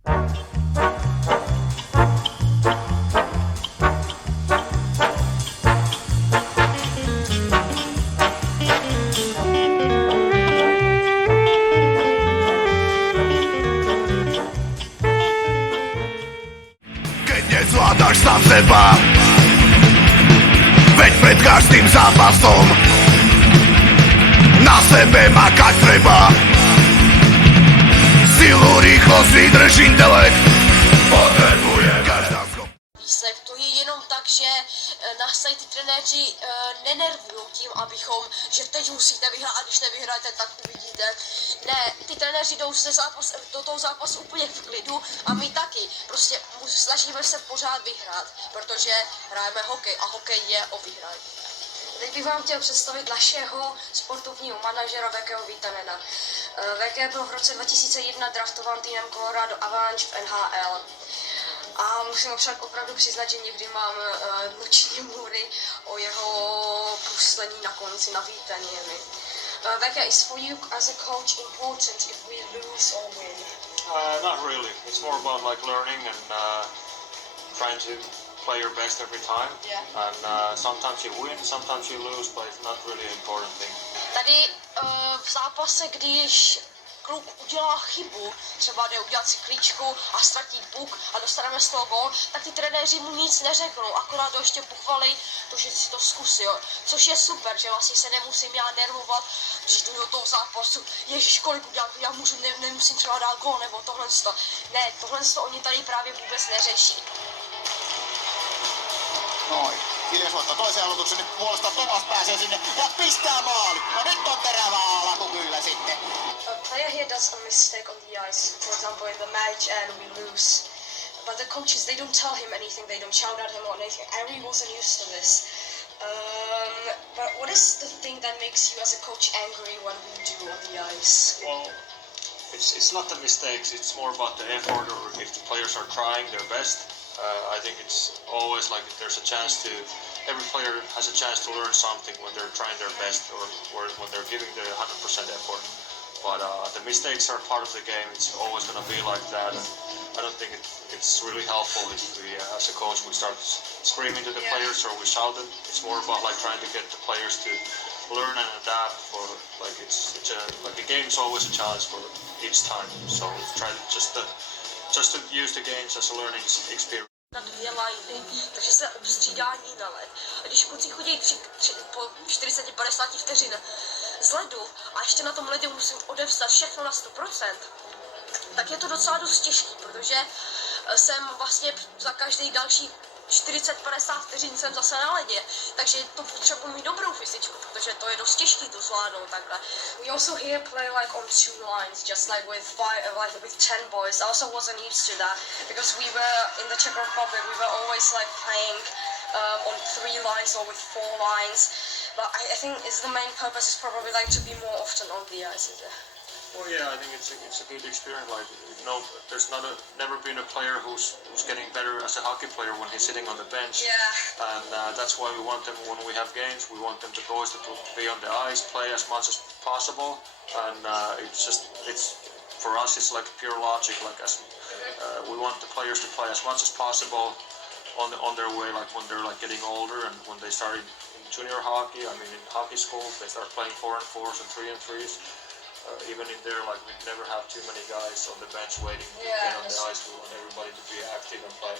Keď nezvládaš sám seba, veď pred každým zápasom na sebe makať treba. Silu, rýchlosť, výdrž, intelekt potrebuje každá schopnosť. Výsledek to je jenom tak, že nás tady ty trenéři nenervují tím, že teď musíte vyhrát a když nevyhráte, tak uvidíte. Ne, ty trenéři jdou do toho zápasu úplně v klidu a my taky. Prostě snažíme se pořád vyhrát, protože hrajeme hokej a hokej je o výhrání. Teď bych vám chtěl představit našeho sportovního manažera Vekeho Vítanena. Veke byl v roce 2001 draftován týmem Colorado Avalanche v NHL. A musím však opravdu přiznat, že někdy mám noční můry o jeho bruslení na konci na vítaněmi. Veke, is for you as a coach important if we lose or win? Not really. It's more about like learning and trying to play your best every time. Yeah. And sometimes you win, sometimes you lose, but it's not really an important thing. Tady v zápase, když kluk udělá chybu, třeba jde udělat si klíčku a ztratí puk a dostaneme z toho gól, tak ty trenéři mu nic neřeknou, akorát to ještě pochvalí, to, že si to zkusil. Což je super, že vlastně se nemusím já nervovat, když jdu do toho zápasu, ježiš, kolik udělám, já nemusím třeba dát gól nebo tohle. Ne, tohle oni tady právě vůbec neřeší. Noin. Hiljaisuutta toisen aloituksen nyt puolesta Tomas pääsee sinne ja pistää maali. No nyt on terävä alku kyllä sitten. A player here does a mistake on the ice, for example in the match and we lose. But the coaches, they don't tell him anything, they don't shout at him or anything. I really wasn't used to this. But what is the thing that makes you as a coach angry when we do on the ice? Well, it's not the mistakes, it's more about the effort or if the players are trying their best. I think it's always like there's a chance every player has a chance to learn something when they're trying their best or when they're giving their 100% effort. But the mistakes are part of the game, it's always going to be like that. And I don't think it's really helpful if we, as a coach, we start screaming to the players or we shout them. It's more about like trying to get the players to learn and adapt for like like a game is always a challenge for each time. So try to just to use the games as a learning experience. Na 2 liny, takže se obstřídání na led. A když kluci chodí po 40-50 vteřin z ledu a ještě na tom ledě musím odevzdat všechno na 100%, tak je to docela dost těžký, protože jsem vlastně za každý další 40-50 vteřin jsem zase na ledě, takže to potřebuji mít dobrou fyzičku, protože to je dost těžký to zvládnout takhle. We also here play like on 2 lines, just like with 10 boys. I also wasn't used to that because we were in the Czech Republic, we were always like playing on 3 lines or with 4 lines. But I think the main purpose is probably like to be more often on the ice, is it? Well, yeah, I think it's a good experience. Like, there's never been a player who's getting better as a hockey player when he's sitting on the bench. Yeah. And that's why we want them when we have games. We want them to boys to be on the ice, play as much as possible. And it's for us, it's like pure logic. Like we want the players to play as much as possible on their way. Like when they're like getting older and when they start in junior hockey. I mean, in hockey school, they start playing 4-on-4s and 3-on-3s. Even in there, like we never have too many guys on the bench waiting to get on the ice. We want everybody to be active and play.